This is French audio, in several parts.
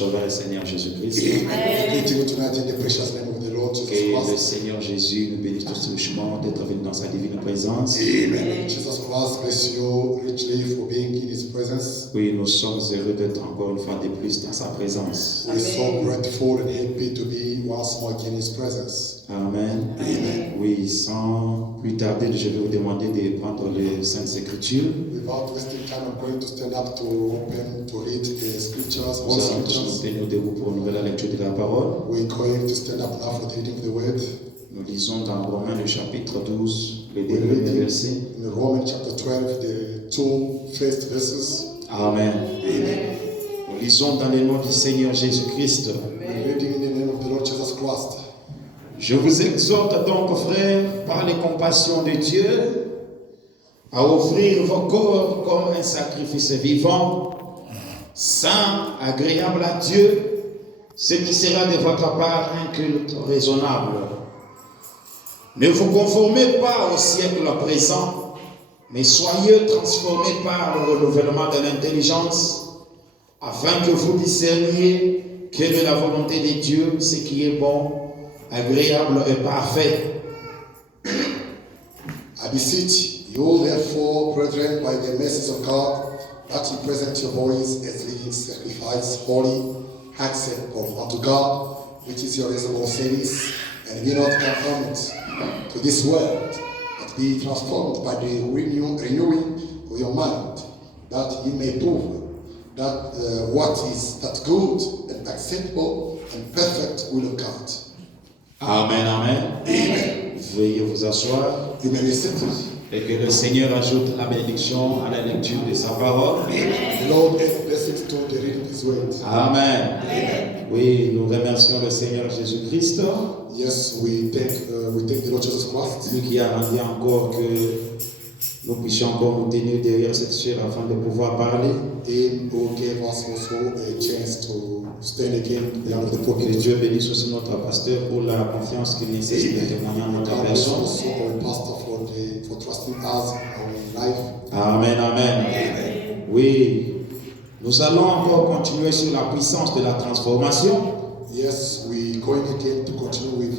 Sauveur et Seigneur Jésus-Christ. I greet you tonight in the precious name of the Lord Jesus Que le Christ. Seigneur Jésus nous bénisse tous richement d'être venu dans sa divine présence. Amen. Jesus Christ bless you richly for being in His presence. Oui, nous sommes heureux d'être encore une fois de plus dans sa présence. We're so grateful and happy to be once more in His presence. Amen. Amen. Oui, sans plus tarder, je vais vous demander de prendre les Saintes Écritures. Without wasting time, I'm going to stand up to open to read the scriptures, all Nous allons tous nous scriptures. tenir debout pour une nouvelle lecture de la parole. We're going to stand up now for the reading of the word. Nous lisons dans Romains le chapitre 12, les deux We're premiers reading versets. in Romans chapter 12, the two first verses. Amen. Amen. Nous lisons dans le nom du Seigneur Jésus-Christ. We're reading in the name of the Lord Jesus Christ. Je vous exhorte donc, frères, par les compassions de Dieu, à offrir vos corps comme un sacrifice vivant, saint, agréable à Dieu, ce qui sera de votre part un culte raisonnable. Ne vous conformez pas au siècle présent, mais soyez transformés par le renouvellement de l'intelligence, afin que vous discerniez quelle est la volonté de Dieu, ce qui est bon, agréable et parfait. I beseech you, therefore, brethren, by the mercies of God, that you present your bodies as living sacrifice, holy, acceptable unto God, which is your reasonable service, and be not conformed to this world, but be transformed by the renewing of your mind, that ye may prove that what is that good and acceptable and perfect will of God. Amen, amen. Amen. Veuillez vous asseoir You may be seated. et que le Seigneur ajoute la bénédiction à la lecture de sa parole. The Lord add blessings to the reading of His word. Amen. Amen. Oui, nous remercions le Seigneur Jésus-Christ, Yes, we thank the Lord Jesus Christ. lui qui a rendu encore que nous puissions encore nous tenir derrière cette chair afin de pouvoir parler. Him who gave us also a chance to stand again beyond the Que pulpit. Dieu bénisse aussi notre pasteur pour la confiance qu'il nécessite de témoigner en notre God bless personne. also our pastor for trusting us our life. Amen, amen. Amen. Oui, nous allons encore continuer sur la puissance de la transformation. Yes, we're going again to continue with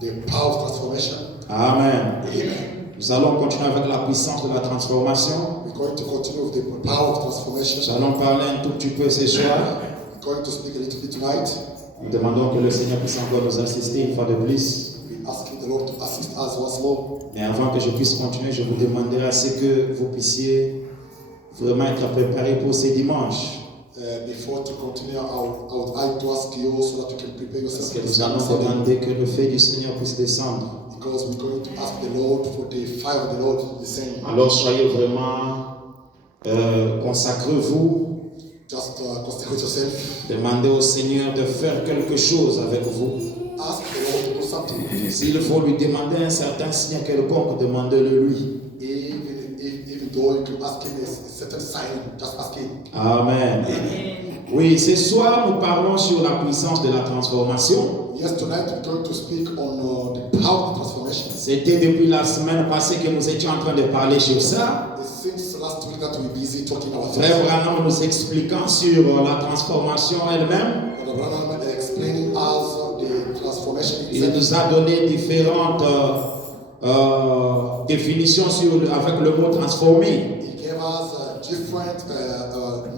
the power of transformation. Amen. Amen. Nous allons continuer avec la puissance de la transformation. We're going to continue with the power of transformation. Nous allons parler un tout petit peu ce soir. We're going to speak a little bit tonight. Nous demandons que le Seigneur puisse encore nous assister une fois de plus. We're asking the Lord to assist us once more. Mais avant que je puisse continuer, je vous demanderai à ce que vous puissiez vraiment être préparés pour ce dimanche. Before to continue, I would like to ask you so that you can prepare Parce yourself que for nous allons this demander que le feu du Seigneur puisse descendre. because we're going to ask the Lord for the fire of the Lord to descend. Alors soyez vraiment consacrez-vous. Just consecrate yourself. Demandez au Seigneur de faire quelque chose avec vous. Ask the Lord to do something. S'il faut lui demander un certain signe quelconque, demandez-le lui. Even though you can ask him a certain sign, just ask him. Amen. Oui, ce soir, nous parlons sur la puissance de la transformation. Yes, tonight we're going to speak on the power of transformation. C'était depuis la semaine passée que nous étions en train de parler sur ça. Since last week that we're busy talking about Frère Branham nous expliquant sur la transformation elle-même. Brother Branham explaining us the transformation Il itself. nous a donné différentes définitions avec le mot transformer. He gave us different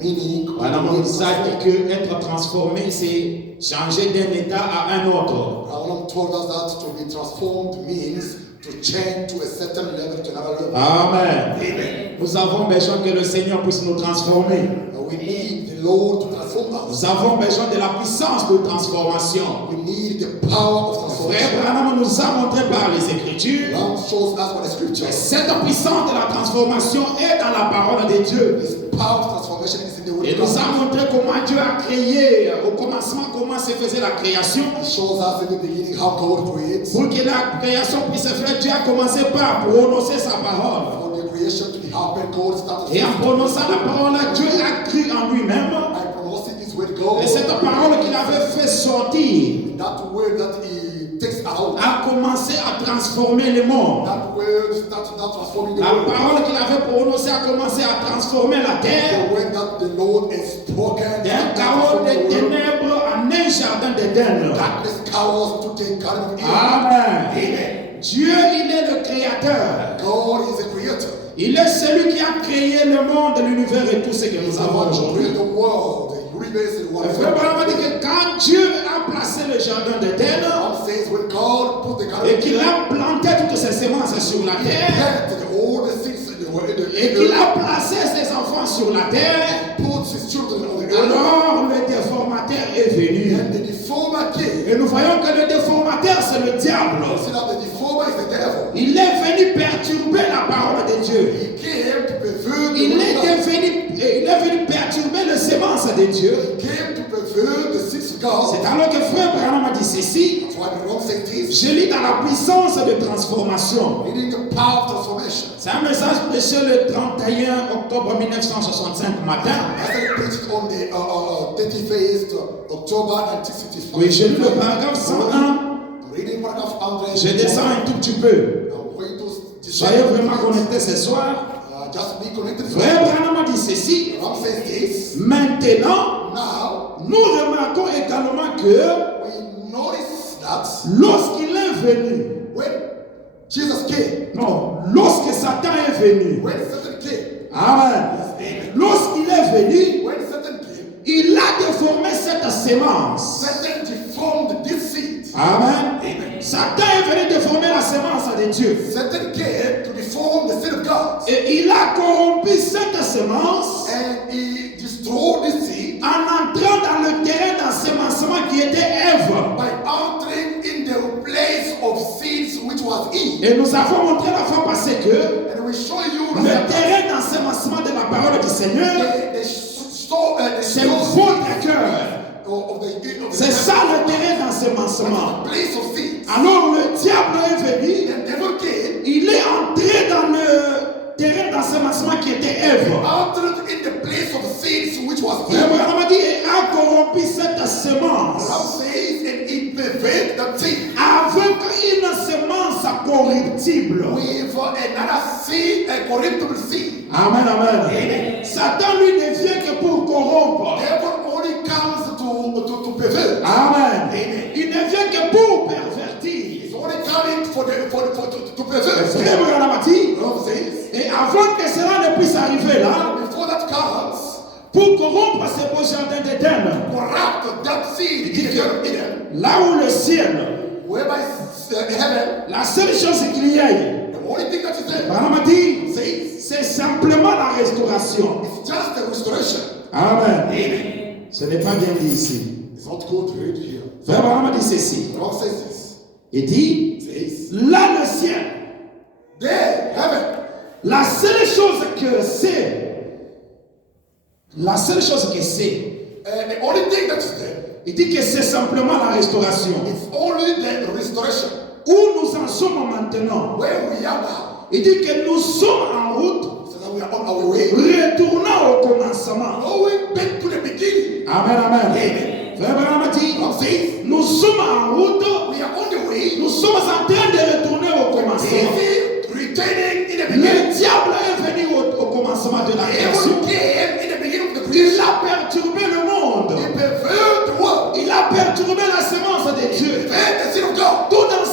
meaning. Branham nous a dit que être transformé, c'est changer d'un état à un autre. Branham told us that to be transformed means to change to a certain level to another level. Amen. Amen. Nous avons besoin que le Seigneur puisse nous transformer. We need the Lord to transform us. Nous avons besoin de la puissance de transformation. We need the power of Frère transformation. Branham nous a montré par les Écritures Branham shows us what the scripture que is. cette puissance de la transformation est dans la parole de Dieu. This power of transformation is in the word Il of nous a God. montré comment Dieu a créé, au commencement, comment se faisait la création. He shows us in the beginning how God creates. Pour que la création puisse se faire, Dieu a commencé par prononcer sa parole. For the creation to be happened, God started. Et en prononçant la parole, Dieu a cru en lui-même. By pronouncing this word, God. Et cette parole qu'il avait fait sortir, That word that He it takes out. a commencé à transformer le monde. That word started now transforming the La world. parole qu'il avait prononcée a commencé à transformer la terre The word that the Lord has spoken. d'un chaos de ténèbres en un jardin d'Éden. Darkness cowers to take Garden of Eden. Amen. Amen. Dieu, il est le créateur. God is a creator. Il est celui qui a créé le monde, l'univers et tout ce que nous He's the avons one who aujourd'hui. created the world, the universe, and Le frère Branham dit whatever. que quand Dieu a placé le jardin d'Éden God says when God put the Garden et of qu'il Eden, a planté toutes ses semences sur la He terre planted all the seeds in the world, et qu'il a placé ses enfants sur la terre, put his children on the earth, alors le déformateur est venu. and the deformer came. Et nous voyons que le déformateur, c'est le diable. See that the deformer is the devil. Il est venu perturber la parole de Dieu. He came to pervert the Il word of God. est venu perturber les semences de Dieu. He came to pervert the seeds of God. C'est alors que frère Branham a dit ceci. That's why the Lord said this. Je lis dans la puissance de transformation. Reading the power of transformation. C'est un message prêché le 31 octobre 1965 matin. I started preaching on the 31st October 1965. Oui, j'ai lu le paragraphe 101. I'm reading paragraph 100. Je descends un tout petit peu. I'm going to Soyez vraiment connectés ce soir. just be connected. Frère Branham a dit ceci. Ram says this. Maintenant, Now, nous remarquons également que we notice that lorsqu'il est venu, when Jesus came, non, lorsque Satan est venu, when Satan came, amen, lorsqu'il est venu, when Satan came, il a déformé cette sémence. Satan deformed this seed. Amen. Satan est venu déformer la sémence de Dieu. Satan came to deform the seed of God. Et il a corrompu cette sémence And he destroyed this seed en entrant dans le terrain d'ensemencement qui était Ève. by entering in the place of seeds which was Eve. Et nous avons montré la fois passée que And we show you le terrain d'ensemencement de la parole du Seigneur, c'est votre cœur. C'est ça le terrain d'ensemencement. place of seeds. Alors le diable est venu, The devil came, il est entré dans le terrain d'ensemencement qui était Ève. entered in the place of seeds which was Frère Eve. Branham a dit et a corrompu cette sémence Ram says, and it pervaded the seed avec une sémence corruptible. with another seed, a corruptible seed. Amen, amen. Satan lui ne vient que pour corrompre. Devil only comes to pervert. Amen. Il ne vient que pour pervertir. He's only coming to pervert. Frère Branham a dit, Ram says, et avant que cela ne puisse arriver là, before that comes, pour corrompre ce beau jardin d'Éden, corrupt that seed in the Garden of Eden, là où le ciel, whereby heaven, la seule chose qu'il y ait, the only thing that is there, Branham a dit, says, c'est simplement la restauration. it's just a restoration. Amen. Ce n'est pas bien dit ici. It's not good to read here. Frère Branham a dit ceci. Ram says this. Il dit, Says, là le ciel, there, heaven, la seule chose que c'est, the only thing that is there, il dit que c'est simplement la restauration. it's only the restoration. Où nous en sommes maintenant, Where we are now, il dit que nous sommes en route, so that we are on our way, retournant au commencement. going back to the beginning. Amen, amen. Frère Branham a dit, Ram says, nous sommes en route, we are on the way, nous sommes en train de retourner au commencement. busy returning in the beginning. Le diable est venu au commencement de la création. Devil came in the beginning of the Il creation. a perturbé le monde. He perverted the world. Il a perturbé la sémence de Dieu. Perverted the seed of God. Tout dans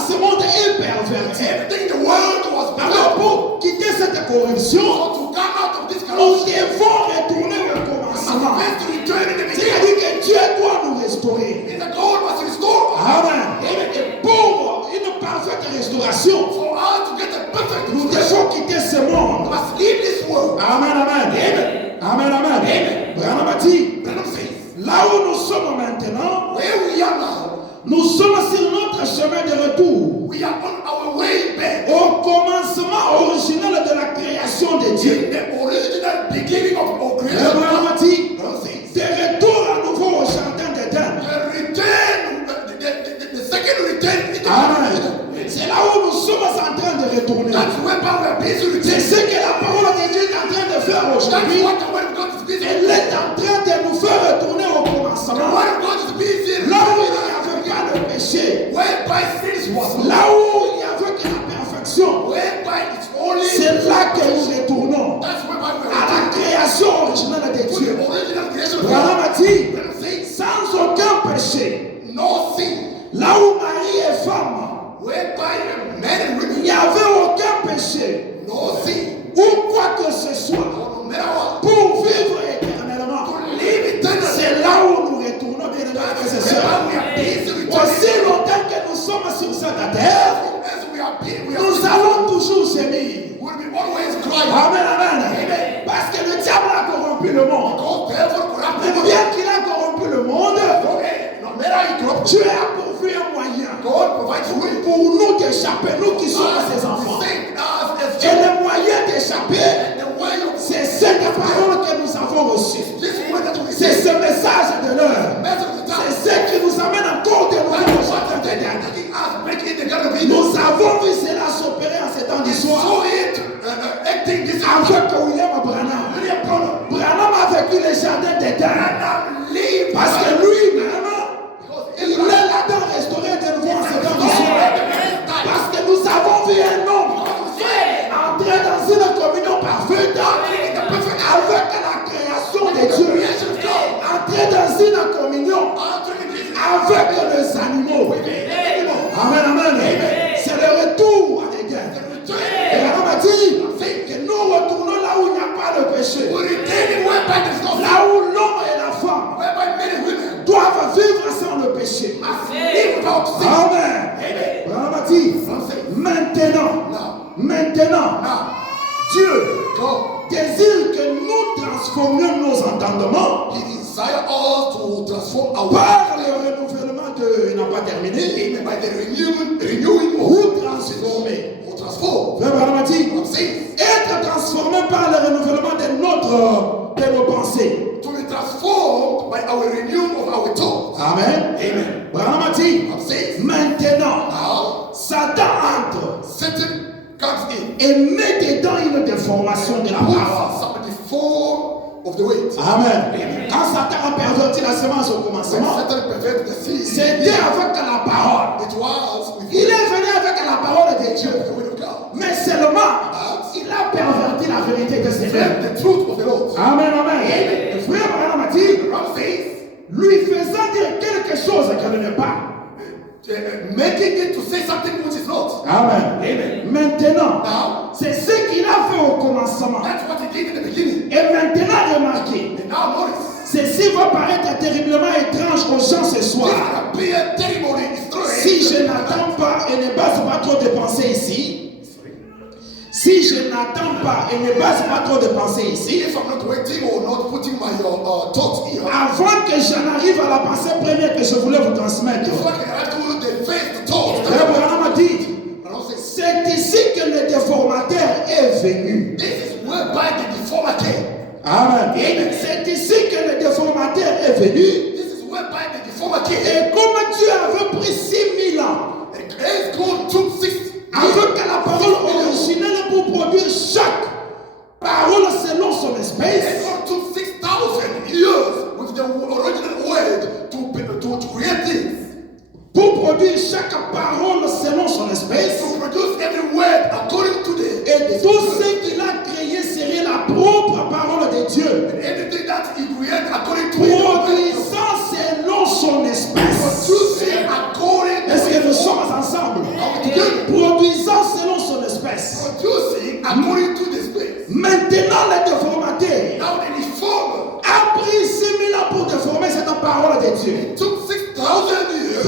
ce monde est perverti. Everything in the world was Alors perverted. pour quitter cette corruption, So to come out of this nous corruption, devons retourner au commencement. first to return in the beginning. C'est-à-dire que Dieu doit nous restaurer. And the God was restored. Amen. Et pour une parfaite restauration, For us to get a perfect nous restoration, devons quitter ce we monde. must leave this world. Amen, amen. Amen, amen. Branham a dit, Branham says, là où nous sommes maintenant, where we are now, nous sommes sur notre chemin de retour we are on our way back au commencement original de la création de Dieu. in the original beginning of our creation. Branham a dit, Branham says, de retour à nouveau au jardin d'Éden. the return, the second return in the Amen. C'est là où nous sommes en train de retourner. That's where we are busy C'est returning. ce que la parole de Dieu est en train de faire That's aujourd'hui. what the word of God is busy. Elle est en train de nous faire retourner au The commencement. word of God is busy Là où il n'y returning. avait pas de péché. Where Là où il n'y avait que la perfection, c'est là que nous retournons à la création originale de Dieu. Branham a dit, sans aucun péché, là où Marie est femme, il n'y avait aucun péché, ou quoi que ce soit, pour vivre éternellement. C'est là où nous retournons, bien aimés frères et sœurs. Aussi longtemps que nous sommes sur cette terre, nous allons toujours s'aimer. Amen, amen. Parce que le diable a corrompu le monde. Et bien qu'il a corrompu le monde, Dieu a pourvu un moyen pour nous d'échapper, nous qui sommes ses enfants. Et le moyen d'échapper, c'est cette parole que nous avons reçue. C'est ce message de l'heure. C'est ce qui nous amène encore de nouveau au jardin d'Éden. Nous avons vu cela s'opérer en ces temps d'histoire. Avec William Branham. Branham a vécu le jardin d'Éden. Parce que lui-même, il est là-dedans restauré de nouveau en ces temps d'histoire. Parce que nous avons vu un homme entrer dans une communion parfaite avec la création de Dieu. Entrer dans une communion avec les animaux. Amen, amen. C'est le retour à l'Éden. Et on m'a dit que nous retournons là où il n'y a pas de péché. Là où l'homme et la femme doivent vivre sans le péché. Amen. On m'a dit maintenant, Dieu désire que nous transformions nos entendements par le renouvellement de... Il n'a pas terminé. Ou transformer. Être transformé par le renouvellement de nos pensées. Amen. Branham a dit, maintenant, Satan entre et met dedans une déformation de la parole. Amen. Quand Satan a perverti la semence au commencement, c'était avec la parole. Il est venu avec la parole de Dieu. Mais seulement, il a perverti la vérité de ses lèvres. Amen, amen. Le frère Branham a dit, lui faisant dire quelque chose qu'elle n'est pas. Making it to say something which is not. Amen. Maintenant, c'est ce qu'il a fait au commencement. That's what he did in the beginning. Et maintenant, remarquez. And now notice. Ceci va paraître terriblement étrange aux gens ce soir. Si je n'attends pas et ne base pas trop de pensées ici. Si je n'attends pas et ne base pas trop de pensées ici, avant que j'en arrive à la pensée première que je voulais vous transmettre, Abraham a dit, c'est ici que le déformateur est venu. Amen. C'est ici que le déformateur est venu. Et comme Dieu avait pris 6000 ans, avec la parole originelle pour produire chaque parole selon son espèce. God took 6,000 years with the original word to create this. Pour produire chaque parole selon son espèce. To produce every word according to the. Et tout ce qu'il a créé serait la propre parole de Dieu. And everything that he created according to produisant selon son espèce. Producing according to. Est-ce que nous sommes ensemble? Produisant selon son espèce. Producing according to the space. Maintenant le déformateur Now the reformer a pris 6000 ans pour déformer cette parole de Dieu. It took 6,000 years.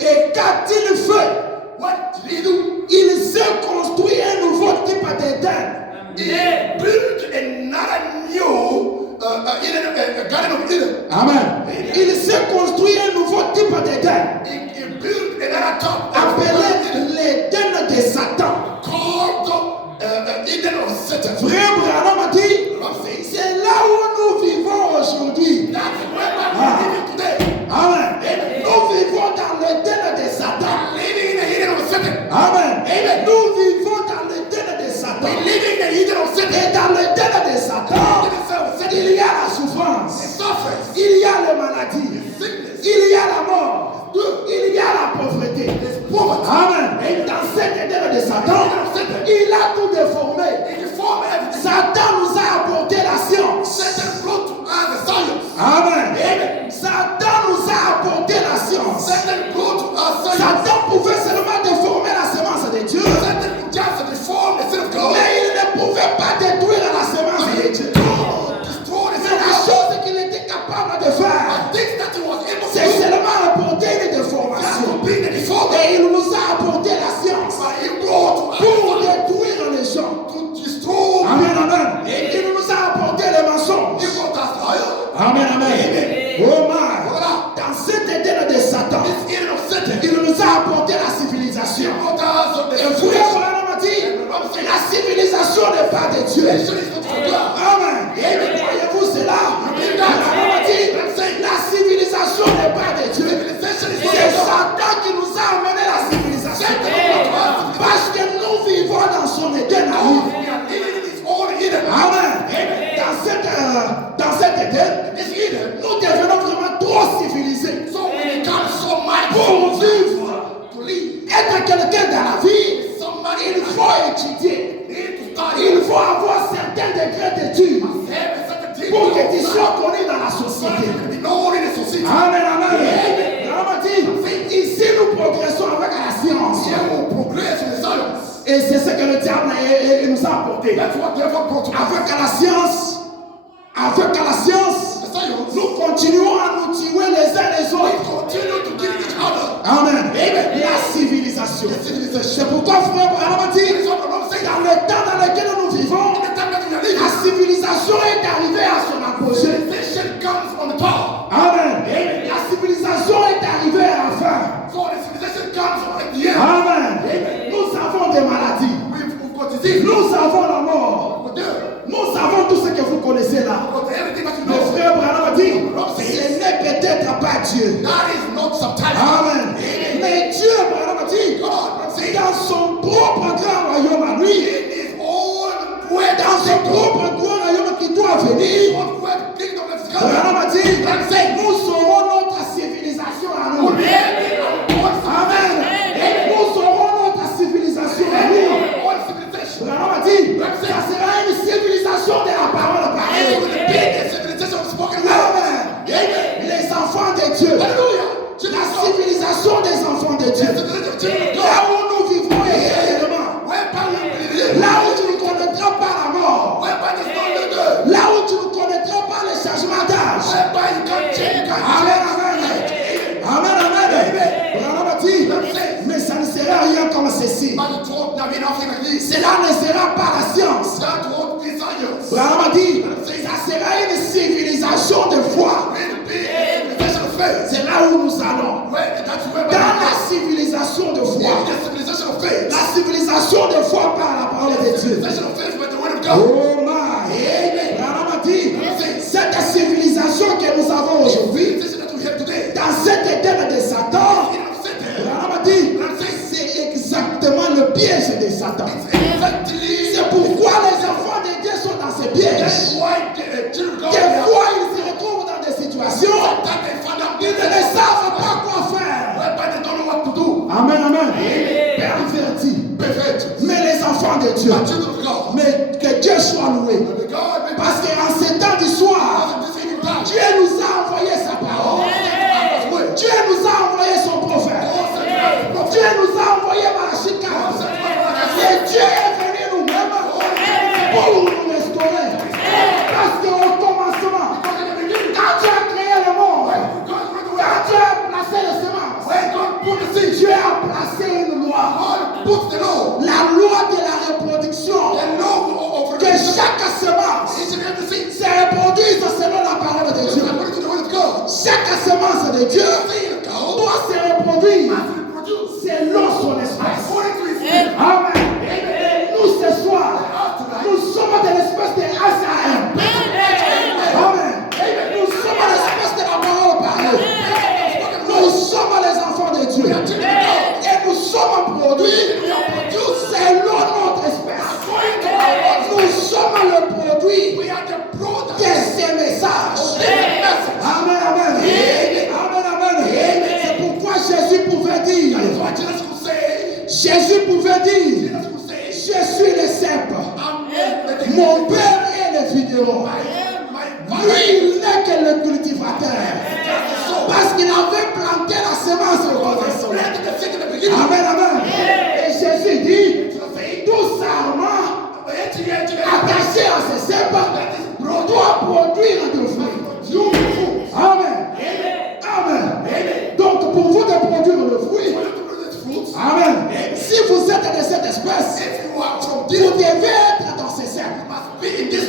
Et qu'a-t-il fait? What did he do? Il s'est construit un nouveau type d'Éden. He built another new Garden of Eden. Amen. Il s'est construit un nouveau type d'Éden. He built another top appelé l'Éden de Satan. Called Eden of Satan. Frère Branham a dit, c'est là où nous vivons aujourd'hui. That's where we're living today. Amen. Nous vivons dans l'Éden de Satan. Living in the Eden of Satan. Amen. Nous vivons dans l'Éden de Satan. We're living in the Eden of Satan. Et dans l'Éden de Satan, il y a la souffrance. Il y a les maladies. Il y a la mort. Il y a la pauvreté. de Satan, il a tout déformé. Satan nous a apporté la science. Amen. Satan nous a apporté la science. Satan pouvait seulement déformer la semence de Dieu. Mais il ne pouvait pas détruire la semence de Dieu. C'est la chose qu'il était capable de faire. C'est seulement apporter une déformation. Et il nous a apporté la science pour détruire les gens. Amen, amen. Et il nous a apporté les mensonges. Amen, amen. Oh my. Dans cet éternel de Satan, il nous a apporté la civilisation. Et vous la civilisation n'est pas de Dieu. Amen. Et voyez-vous cela? La civilisation n'est pas de Dieu. C'est Satan qui nous a amené la civilisation. Parce que nous vivons dans son éternel. Amen. Dans cet Éden, nous devenons vraiment trop civilisés pour vivre. Être quelqu'un dans la vie, il faut étudier. Il faut avoir certains degrés d'études pour que tu sois connu dans la société. Amen, amen. Ici, nous progressons avec la science. Et c'est ce que le diable nous a apporté. Avec la science, nous continuons à nous tuer les uns les autres. Amen. La civilisation. C'est pourquoi frère Branham dit, dans le temps dans lequel nous vivons, la civilisation est arrivée à son apogée. Amen. La civilisation est arrivée à la fin. Amen. Nous avons des maladies. Nous avons la mort. Nous avons tout ce que vous connaissez là. Le frère Branham dit, ce n'est peut-être pas Dieu. Amen. Mais Dieu, Branham dit, dans son propre grand royaume à lui, dans son propre grand royaume qui doit venir, Branham dit, nous serons notre civilisation à nous. Amen. Nous aurons notre civilisation à nous. Branham dit, ça sera une civilisation de la parole parlée. Amen. Les enfants de Dieu. La civilisation des enfants de Dieu. Là où nous vivrons éternellement. Là où tu ne connaîtras pas la mort. Là où tu ne connaîtras pas le changement d'âge. Amen, amen. Amen, amen. Branham dit, mais ça ne sera rien comme ceci. Cela ne sera pas la science. Branham dit, ça sera une civilisation de foi. C'est là où nous allons. Dans la civilisation de foi. La civilisation de foi par la parole de Dieu. Oh my. Branham dit, cette civilisation que nous avons aujourd'hui, dans cet éternel de Satan, Branham dit, c'est exactement le piège de Satan. C'est pourquoi les enfants de Dieu sont dans ces pièges. Des fois, ils se retrouvent dans des situations, ils ne savent pas quoi faire. Amen, amen. Pervertis. Mais les enfants de Dieu, mais que Dieu soit loué. Parce qu'en ces temps du soir, Dieu nous a envoyé sa parole. Dieu nous a envoyé son prophète. Dieu nous a envoyé Malachie. Et Dieu est venu nous-mêmes pour nous restaurer. Parce qu'au commencement, quand Dieu a créé le monde, quand Dieu a placé les semences, Dieu a placé une loi. La loi de la reproduction. Que chaque semence se reproduise selon la parole de Dieu. Chaque semence de Dieu doit se reproduire selon son espèce. Amen. Nous ce soir, nous sommes de l'espèce de Asahem. Amen. Nous sommes l'espèce de la parole parlée. Nous sommes les enfants de Dieu. Et nous sommes produits selon notre espèce. Nous sommes le produit de ces messages. Amen, amen. Amen, amen. C'est pourquoi Jésus pouvait dire. Jésus pouvait dire I am my father. Lui, il n'est que le cultivateur. Parce qu'il avait planté la semence au commencement. Amen, amen. Et Jésus dit, tout sarment attaché à ce cèpe doit produire du fruit. Amen. Amen. Donc pour vous de produire le fruit, amen. Si vous êtes de cette espèce, vous devez être dans ce cercle.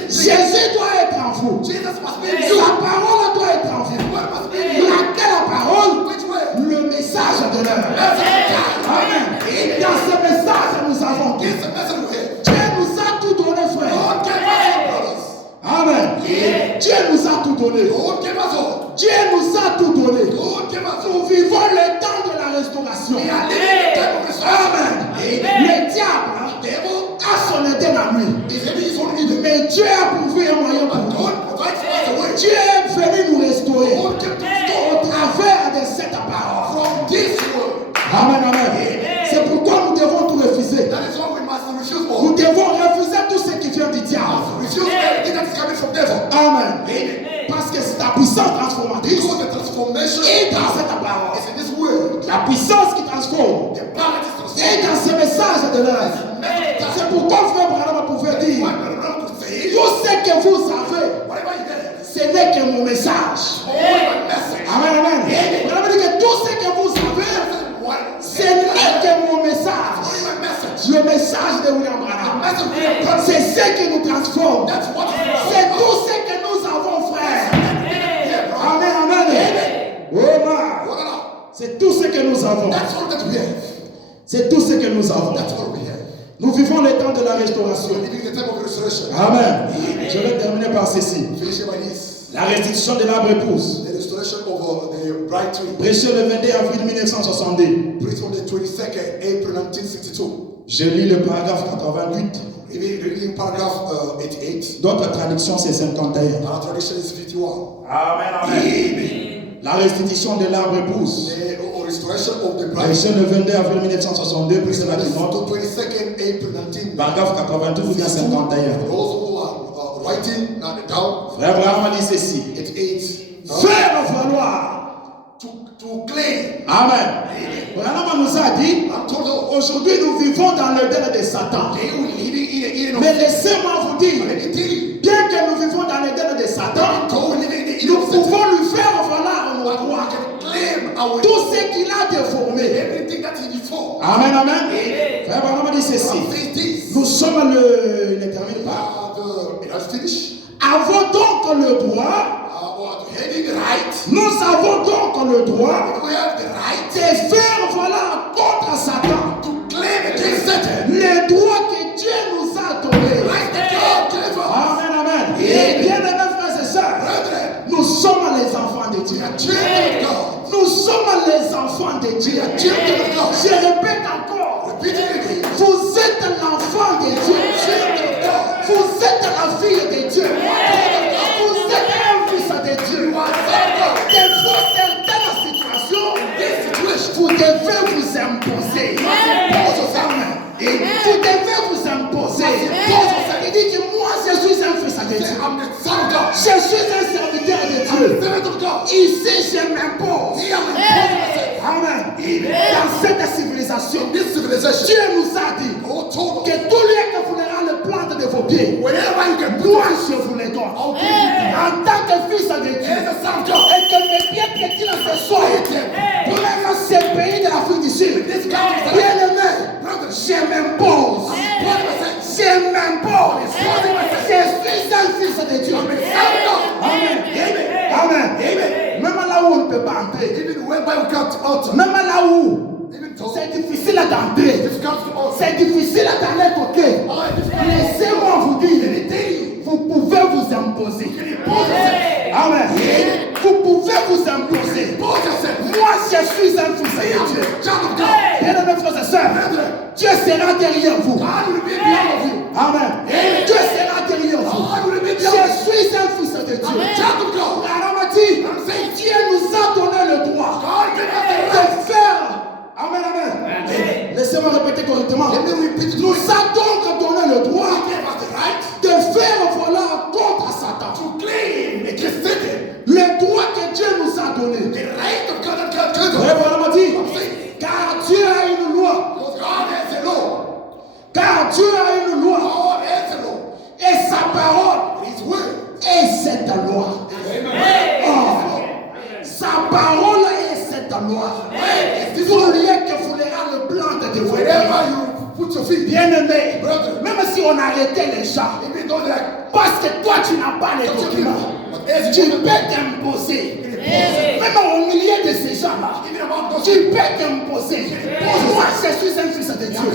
Jésus doit être en vous. La parole doit être en vous. Laquelle parole? Le message de l'heure. Amen. Dans ce message, nous avons dit, Dieu nous a tout donné, frère. Amen. Dieu nous a tout donné. Dieu nous a tout donné. Nous vivons le temps de la restauration. Amen. Le diable a son idée dans lui. Mais Dieu a prouvé un moyen pour nous. Dieu est venu nous restaurer au travers de cette parole. Amen, amen. C'est pourquoi nous devons tout refuser. Nous devons refuser tout ce qui vient du diable. Amen. Parce que c'est la puissance transformatrice. Et dans cette parole, la puissance qui transforme. Et dans ce message de l'heure. C'est pourquoi frère Branham pouvait dire, tout ce que vous savez, ce n'est que mon message. Amen, amen. Branham dit que tout ce que vous savez, ce n'est que mon message. Le message de William Branham. C'est ce qui nous transforme. C'est tout ce que nous avons, frère. Amen, amen. C'est tout ce que nous avons. C'est tout ce que nous avons. Nous vivons le temps de la restauration. Amen. Je vais terminer par ceci. La restitution de l'arbre épouse. Prêché le 22 avril 1962. Je lis le paragraphe 88. D'autres traductions, c'est 51. Amen, amen. La restitution de l'arbre épouse. Prêché le 22 avril 1962. Prêché la Clinote. Paragraphe 88 ou bien 51. Frère Abraham a dit ceci. Faire valoir. Amen. Abraham nous a dit, aujourd'hui nous vivons dans le délai de Satan. Mais laissez-moi vous dire, bien que nous vivons dans le délai de Satan, nous pouvons lui faire valoir nos droits. Tout ce qu'il a déformé. Amen, amen. Frère Abraham a dit ceci. Nous sommes le termine pas. Avons donc le droit. Nous avons donc le droit de faire valoir contre Satan les droits que Dieu nous a donnés. Amen, amen. Et bien aimés frères et sœurs, nous sommes les enfants de Dieu. Nous sommes les enfants de Dieu. Je répète encore, vous êtes l'enfant de Dieu. Vous êtes la fille de Dieu. Vous êtes un fils de Dieu. Devant certaines situations, vous devez vous imposer. Vous devez vous imposer. Il dit que moi je suis un fils de Dieu. Je suis un serviteur de Dieu. Ici je m'impose. Amen. Dans cette civilisation, Dieu nous a dit que tout lieu que vous n'aurez le plante de vos pieds, moi je vous les donne. En tant que fils de Dieu, et que mes pieds piétinent ce soir, pour ce pays de l'Afrique du Sud, bien aimé, je m'impose. Je m'impose. Je suis un fils de Dieu. Amen. Amen. Même là où on ne peut pas entrer, même là où c'est difficile d'entrer, c'est difficile d'aller côté. Laissez-moi vous dire, vous pouvez vous imposer. Amen. Vous pouvez vous imposer. Moi, je suis un fils de Dieu. Bien aimés frères et sœurs, Dieu sera derrière vous. Amen. Dieu sera derrière vous. Je suis un fils de Dieu. Dieu nous a donné le droit de faire. Amen, amen. Laissez-moi répéter correctement. Nous a donc donné le droit de faire valoir contre Satan ta loi. Pour lieu que foulera le plan de vos pieds. Bien-aimé, même si on arrêtait les gens, parce que toi tu n'as pas les documents, tu peux t'imposer. Même au milieu de ces gens-là, tu peux t'imposer. Moi, je suis un fils de Dieu.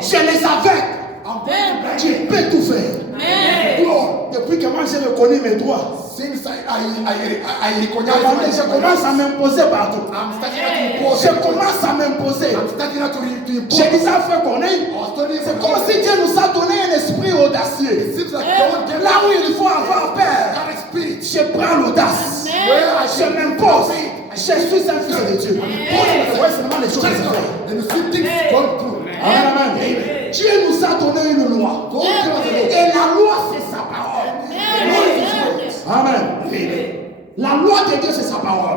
Je les avais. Tu peux tout faire. Depuis que moi j'ai reconnu mes droits, je commence à m'imposer partout. Je commence à m'imposer. J'ai déjà fait connaître. C'est comme si Dieu nous a donné un esprit audacieux. Là où il faut avoir peur, je prends l'audace. Je m'impose. Je suis un fils de Dieu. Ouais, seulement les choses que je fais. Amen. Dieu nous a donné une loi. Et la loi, c'est sa parole. Amen. La loi de Dieu, c'est sa parole.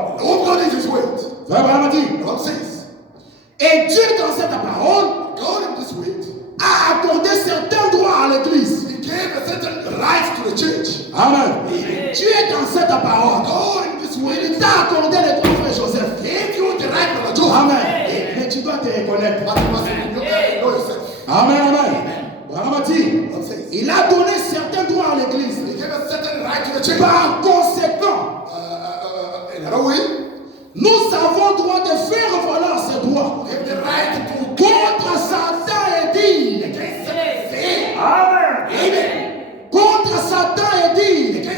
Et Dieu, dans cette parole, a accordé certains droits à l'église. Amen. Dieu, dans cette parole, il t'a accordé les droits, frère Joseph. Amen. Mais tu dois te reconnaître. Amen, amen. Il a donné certains droits à l'église. Par conséquent, nous avons droit de faire valoir ces droits contre Satan et dire. Amen. Contre Satan et dire.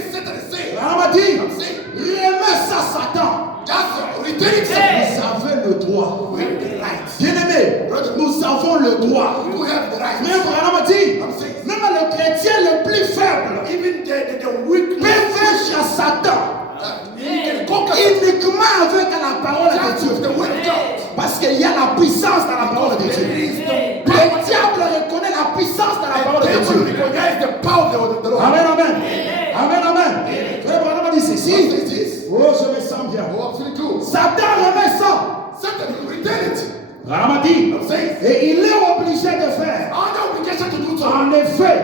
Remets ça, Satan. Vous avez le droit. Bien-aimé, nous avons le droit. Même Abraham a dit, même le chrétien le plus faible peut vaincre Satan uniquement avec la parole de Dieu. Parce qu'il y a la puissance dans la parole de Dieu. Le diable reconnaît la puissance dans la parole de Dieu. Amen, amen. Amen, amen. Frère Abraham a dit ceci. Oh, je me sens bien. Satan remet ça. Abraham a dit, et il est obligé de faire. En effet,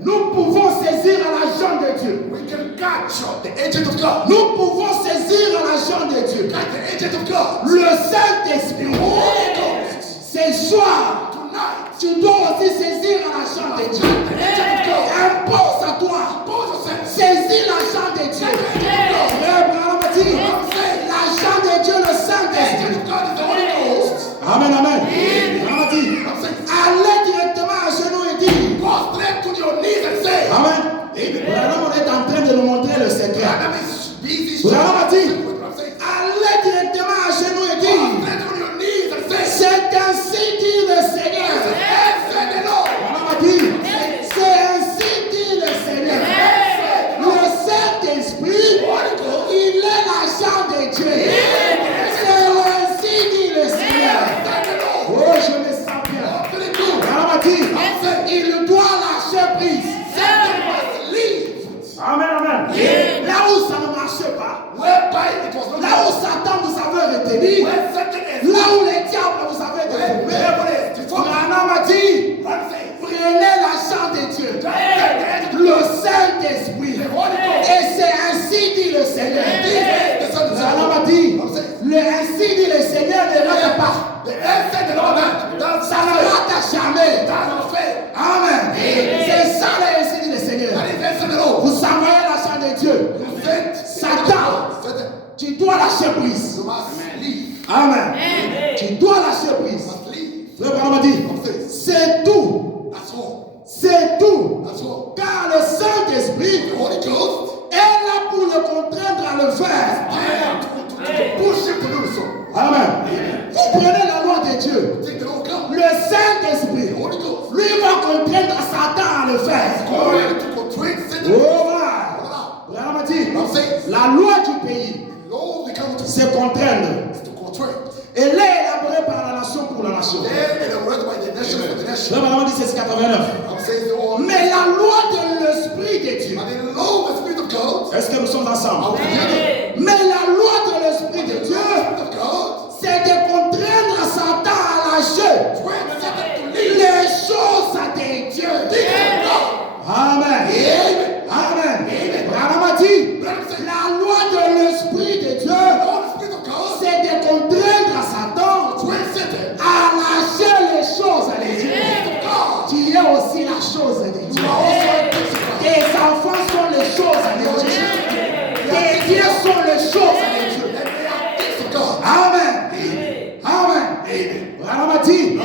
nous pouvons saisir l'agent de Dieu. Nous pouvons saisir l'agent de Dieu. Le Saint-Esprit. Ce soir, tu dois aussi saisir l'agent de Dieu. Impose à toi. Saisis l'agent de Dieu. L'agent de Dieu, le Saint-Esprit. Amen, amen. Allez directement à genoux et dire. Amen. On est en train de nous montrer le secret. Allez directement à genoux et dire. C'est ainsi dit le Seigneur. C'est ainsi dit le Seigneur. Le Saint-Esprit, il est l'agent de Dieu. C'est ainsi dit le Seigneur. Oh, je me sens bien. Il doit lâcher prise. Amen, amen. Là où ça ne marchait pas, là où Satan vous avait retenu, là où les diables vous avaient détourné, Branham a dit, prenez l'agent de Dieu, le Saint-Esprit, et c'est ainsi dit le Seigneur. Branham a dit, le ainsi dit le Seigneur ne rate pas. Ça ne rate jamais. Amen. C'est ça le ainsi dit le Seigneur. Vous envoyez l'agent de Dieu. Satan, tu dois lâcher prise. Amen. Tu dois lâcher prise. Le Branham a dit, c'est tout. C'est tout. Car le Saint-Esprit est là pour le contraindre à le faire. Amen. Vous prenez la loi de Dieu. Le Saint-Esprit, lui va contraindre Satan à le faire. Oh, voilà. La loi du pays, c'est contraindre. Elle est élaborée par la nation pour la nation. Le Branham dit c'est 89. Mais la loi de l'Esprit de Dieu. Est-ce que nous sommes ensemble? Mais la loi de l'Esprit de Dieu, c'est de contraindre Satan à lâcher les choses de Dieu. Amen. Amen. Branham a dit, la loi de l'Esprit de Dieu, c'est de choses de Dieu. And they are things of God. Amen. Amen. Branham a dit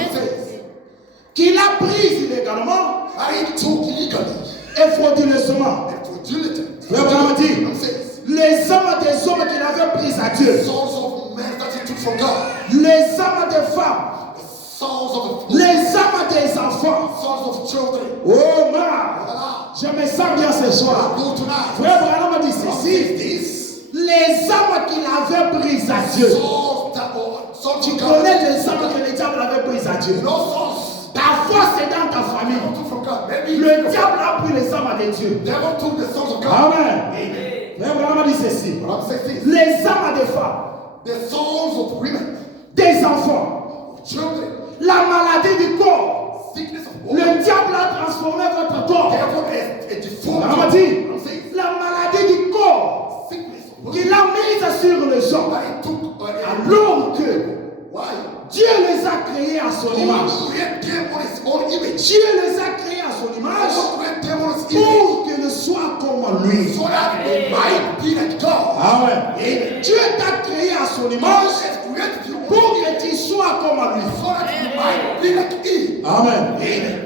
qu'il a pris illégalement I took illegally et frauduleusement. and fraudulently. Frère Branham a dit Says, les âmes des hommes qu'il avait pris à Dieu, sons of men that he took from God, les âmes des femmes, the sons of the les âmes des enfants. sons of children. Oh man, Allah, je me sens bien ce soir. go tonight. Frère Branham a dit Says ceci, this, les âmes qu'il avait prises à Dieu. sons that sons Tu of connais God. les âmes que le diable avait prises à Dieu. No sons Parfois c'est dans ta famille. took from God. Maybe Le diable a pris les âmes de Dieu. never took the sons of God. Amen. Frère Branham a dit ceci, But I'm saying this, les âmes des femmes, the sons of women, des enfants, children, la maladie du corps. sickness of Le women, diable a transformé votre corps. devil is a deformed. Branham a dit, I'm saying la maladie du corps sickness of women. qu'il a mise sur les gens. That he took Alors que why? Dieu les a créés à son image. God created them on his own image. Dieu les a créés à son image God created them on his image pour qu'ils soient comme lui. so that they might be like God. Amen. Et Dieu t'a créé à son God image has created you pour que tu sois comme lui. so that you might be like him. Amen.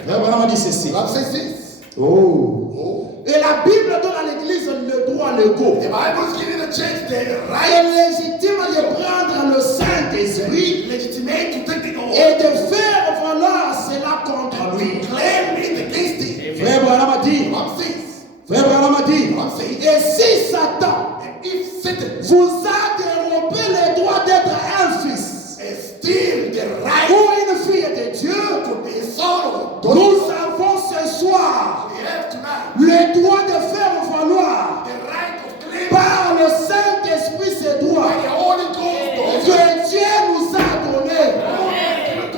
Frère Branham a dit ceci. God says this. Oh. Oh. Et la Bible donne à l'Église le droit légaux. The Bible is giving the church the Et right, légitime de prendre le Saint-Esprit legitimate to take the et oath, de faire valoir cela contre lui. claim it against him. Frère Branham a dit. God says, Frère Branham a dit. God says, Et si Satan and if Satan vous a dérobé le droit d'être un fils steal the right ou une fille de Dieu, to be a son of God, nous avons ce soir we have tonight le droit de faire valoir the right of claiming par le Saint-Esprit ces droits by the Holy Ghost. que Dieu nous a donnés.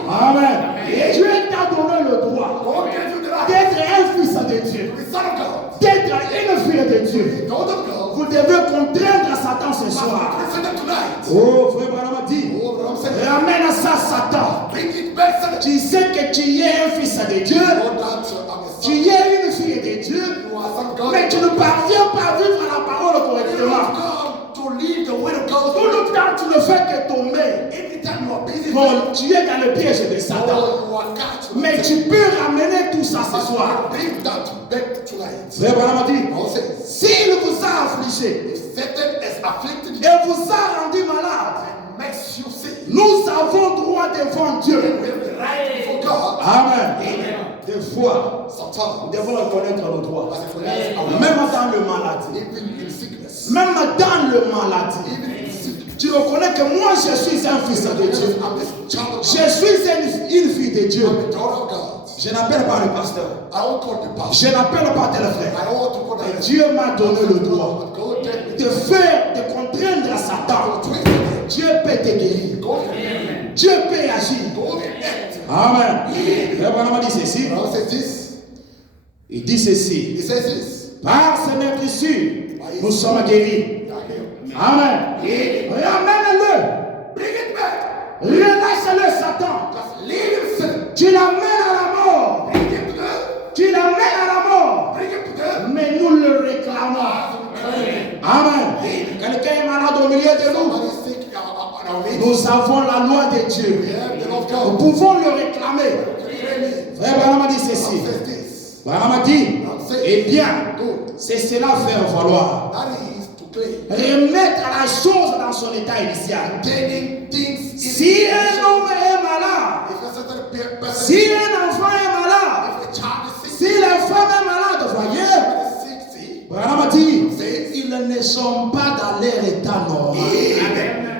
Amen. Dieu t'a donné le droit God gave you the right d'être un fils de Dieu, to be son of God, d'être une fille de Dieu. daughter of God. Vous devez contraindre Satan ce soir. Present tonight. Oh, frère Branham a dit, Oh, but I'm saying, ramène ça Satan. bring it back, Satan. Tu sais que tu es un fils de Dieu, Know that I'm a tu son. es une fille de Dieu, You are son of God. mais tu ne parviens pas à vivre la parole You correctement. don't come to leave the word of God. Tout le temps, tu ne fais que tomber. Every time you are busy, Bon, tu es dans le piège de Satan. you are catch. Mais tu peux ramener tout ça ce soir. Bring that back tonight. Frère Branham a dit, I'll say, s'il vous a affligé if Satan has afflicted you et vous a rendu malade, and makes you sick, nous avons droit devant Dieu. we have the right before God. Amen. Des fois, nous Sometimes, devons reconnaître nos droits. as a police, Même dans le maladie. even in sickness, Même dans le maladie. even in sickness, Tu reconnais que moi je suis un fils de Dieu. I'm a child of Je God. suis une fille de Dieu. I'm a daughter of God. Je n'appelle pas le pasteur. I don't call the pastor. Je n'appelle pas tel I frère. don't want to call the Dieu m'a donné le droit But God gave me de faire, de contraindre à Satan. to twist it. Dieu peut te guérir. God can Dieu peut agir. God can act. Amen. Frère Branham a dit ceci. But I'll say this. Il dit ceci. He says this. Par ces meurtrissures, nous sommes guéris. You are healed. Amen. Ramène-le. Bring it back. Relâche-le, Satan. Just leave him sin. Tu l'amènes à la mort. Bring him to death. Tu l'amènes à la mort. Bring him to death. Mais nous le réclamons. Amen. Quelqu'un est malade au milieu de nous. Somebody is sick on our meeting. Nous avons la loi de We Dieu. have the law of Nous God. pouvons le réclamer. Claim it. Frère Branham a dit God ceci. says this. Branham a dit, eh bien, Good. c'est cela faire valoir. That is to claim. Remettre la chose dans son état initial. Gaining things in Si un homme est malade, If a certain person, si un enfant est malade, if a child is sick, si la femme est malade, voyez, somebody is sick, see, Branham a dit, ils ne sont pas dans leur état normal.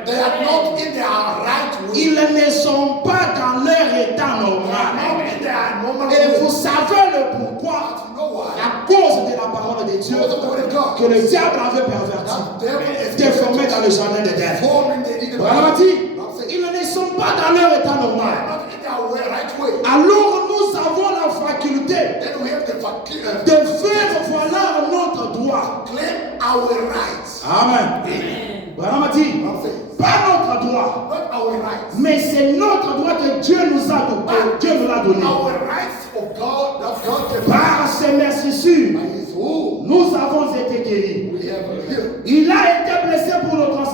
they are not in their right way. Ils ne sont pas dans leur état Not normal. in their normal Et way. vous savez le pourquoi? You know why? À cause de la parole de Dieu Because of the word of God. que le diable avait perverti, That devil is déformé dans le jardin d'Éden. forming the Eden. Branham a dit, I'm saying, ils ne sont pas dans leur état they are normal. not in their way, right way. Alors nous avons la faculté Then we have the de faire valoir notre droit. claim our rights. Amen. Branham a dit, I'm saying, pas notre droit, not our rights. mais c'est notre droit que Dieu nous a donné. Dieu nous l'a donné. Our rights of God that God gave us. Par ses mercissures, By His rule, nous avons été guéris. we have healed. Il a été blessé pour notre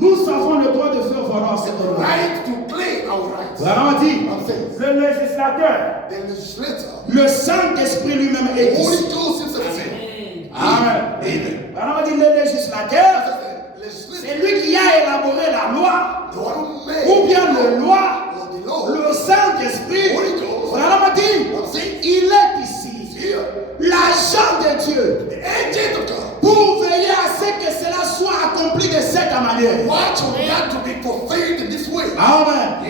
Nous avons le droit de faire valoir cette loi. Right to claim our rights. Vraiment dit, I'm saying, le législateur, the legislator, le Saint-Esprit lui-même est Holy ici. Ghost himself is here. Amen. Vraiment dit, le législateur, c'est lui qui a élaboré la loi, The one who made ou bien le loi, the law, le Saint-Esprit. Holy Ghost, Vraiment dit, I'm saying, il est ici. here, L'agent de Dieu, the agent of God. pour veiller à ce que cela soit accompli de cette manière. Watch on that to be fulfilled in this way. Amen.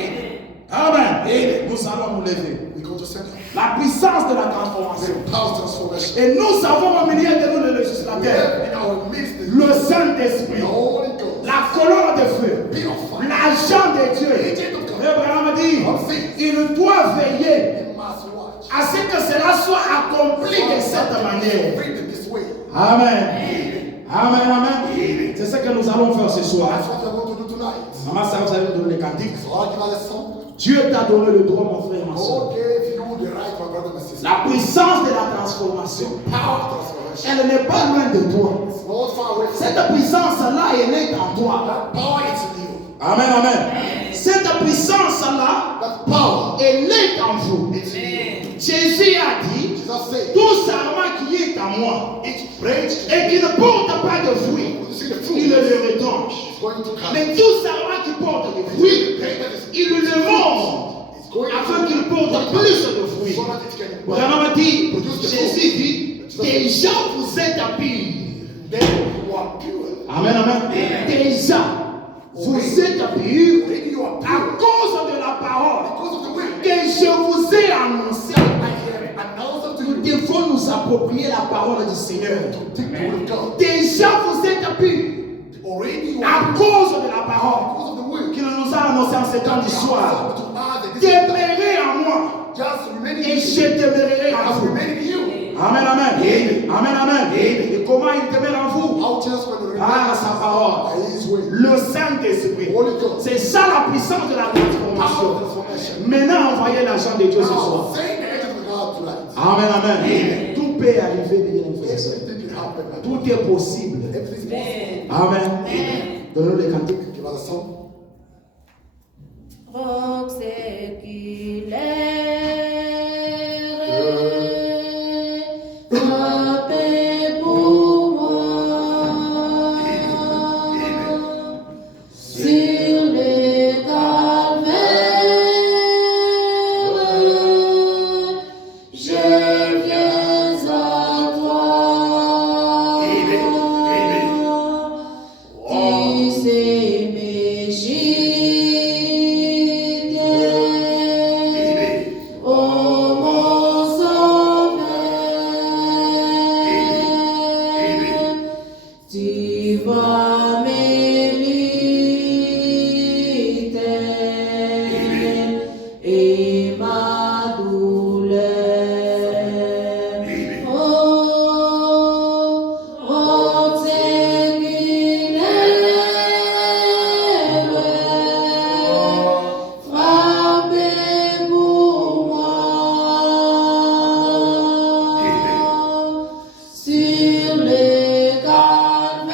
Amen. Nous allons nous lever. We go to center. La puissance de la transformation. The power transformation. Et nous avons au milieu de nous le We législateur, have in our midst the le Saint-Esprit, Holy Ghost, la colonne de feu, being of fire, l'agent de Dieu. agent of God. Abraham dit, il doit veiller He must watch. à ce que cela soit accompli de cette manière. Fulfilled in this way. Amen. Amen, amen. C'est ce que nous allons faire ce soir. That's what we are going to do tonight. Maman, ça vous allez nous donner les cantiques. So I'll give us a song. Dieu t'a donné le droit, mon frère, ma soeur. God gave you the right, my brother and sister. La puissance de la transformation, Power of transformation. elle n'est pas loin de toi. It's not far away from Cette puissance-là, elle est en toi. that power is in you. Amen, amen. Cette puissance-là, That power elle est en vous. is in you. Jésus a dit, Jesus said, tout serment qui est en moi each branch, et qui ne porte pas de fruits, when you see the il fruit, le retranche. it's going to come. Mais tout serment qui porte des fruits, il le monte It's going afin to qu'il porte plus de fruits. so that it can Vraiment dit, Jésus dit, déjà vous êtes purs. then you are pure. Amen, amen. Déjà, vous êtes purs Already you are à pure cause de la parole because of the way que je vous ai annoncée. I have announced unto Nous you. devons nous approprier la parole du Seigneur. Take the word of God. Déjà, vous êtes purs Already you à are cause de la parole because of the way qu'il nous a annoncé en ce temps du soir. to add that this Demeurez en moi just remain et in je you. demeurerai en Just vous. remain in you. Amen, amen. Amen, amen. Et comment il demeure en vous? How just when you remain Par sa parole. by his way. Le Saint-Esprit. Holy Ghost. C'est ça la puissance de la Power of transformation. transformation. Maintenant, envoyez l'agent de Dieu ce soir. Now, saying the agent of God tonight. Amen, amen. Tout peut arriver, bien frères et sœurs. Everything can happen. Tout est possible. Everything is possible. Amen. Donnons les cantiques. Give us a song. Roc séculaire, frappez pour moi sur les calvaires, je viens à toi. Tissez mes gîtes, oh mon sauveur, tu vas mériter et ma douleur. Oh, roc séculaire, frappez pour moi sur les calvaires,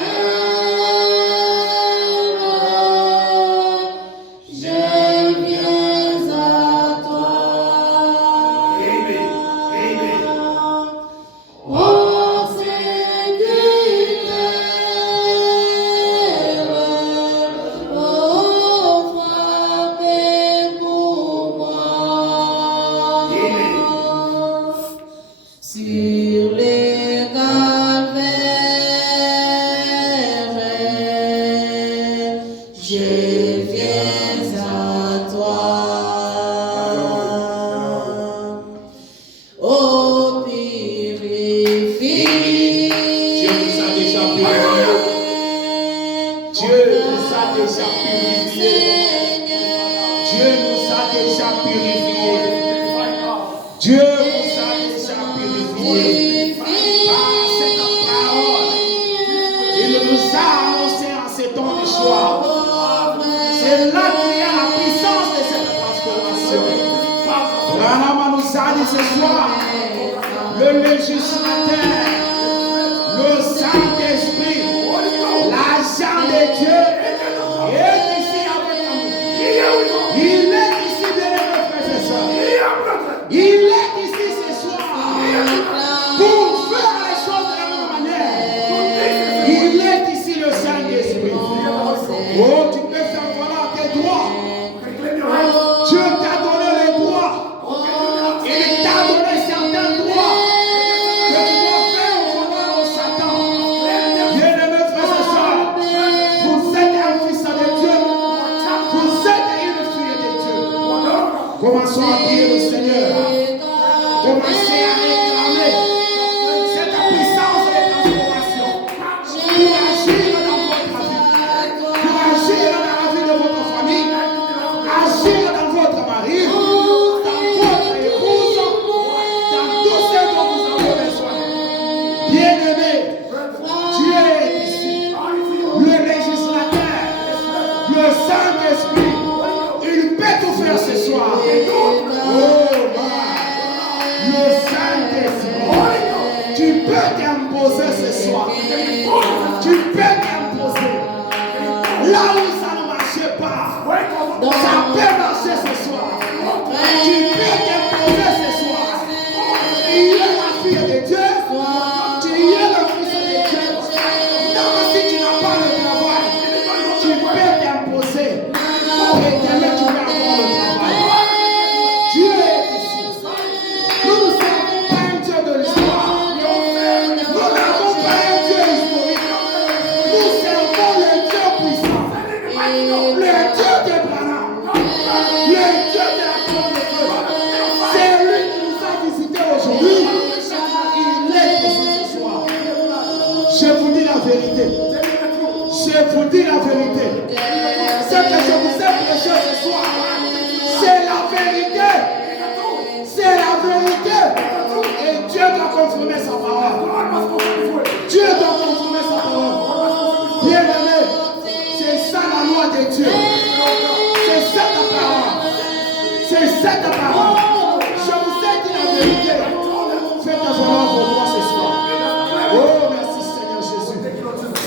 je viens à toi. Roc séculaire, oh, frappez pour moi sur les calvaires, je viens à toi. Oh, purifie. Dieu nous a déjà purifiés. Dieu nous a déjà purifiés. Dieu nous a déjà purifiés. Dieu nous a déjà purifiés. Par cette parole, il nous a annoncé en ces temps du soir. C'est là qu'il y a la puissance de cette transformation. Ranama nous a dit ce soir, le législateur, le Saint-Esprit, l'agent de Dieu Bien-aimé, Dieu est ici. Le législateur, le Saint-Esprit, il peut tout faire ce soir. Oh, le Saint-Esprit, tu peux t'imposer ce soir. Tu peux t'imposer. Là où ça ne marchait pas, ça peut marcher ce soir. Tu peux t'imposer ce soir. Tu es la fille de Dieu. Tu es le fils de Dieu. Même si tu n'as pas le travail, tu peux t'imposer. Et demain tu peux avoir le travail. Dieu est ici. Nous ne sommes pas un Dieu de l'histoire. Nous n'avons pas un Dieu historique. Nous servons le Dieu puissant. Le Dieu d'Abraham. Le Dieu de la gloire de Dieu. C'est lui qui nous a visités aujourd'hui. Il est ici ce soir. Je vous dis la vérité. Je vous dis la vérité. Ce que je vous ai prêché ce soir, c'est la vérité. C'est la vérité. Et Dieu doit confirmer sa parole. Dieu doit confirmer sa parole. Bien-aimé, c'est ça la loi de Dieu. C'est ça ta parole. C'est ça ta parole. Je vous ai dit la vérité. Faites valoir vos droits ce soir. Oh, merci Seigneur Jésus.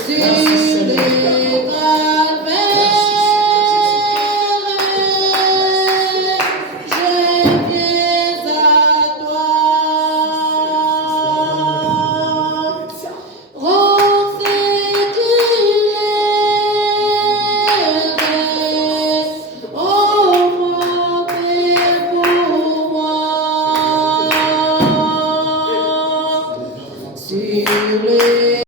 Merci Seigneur.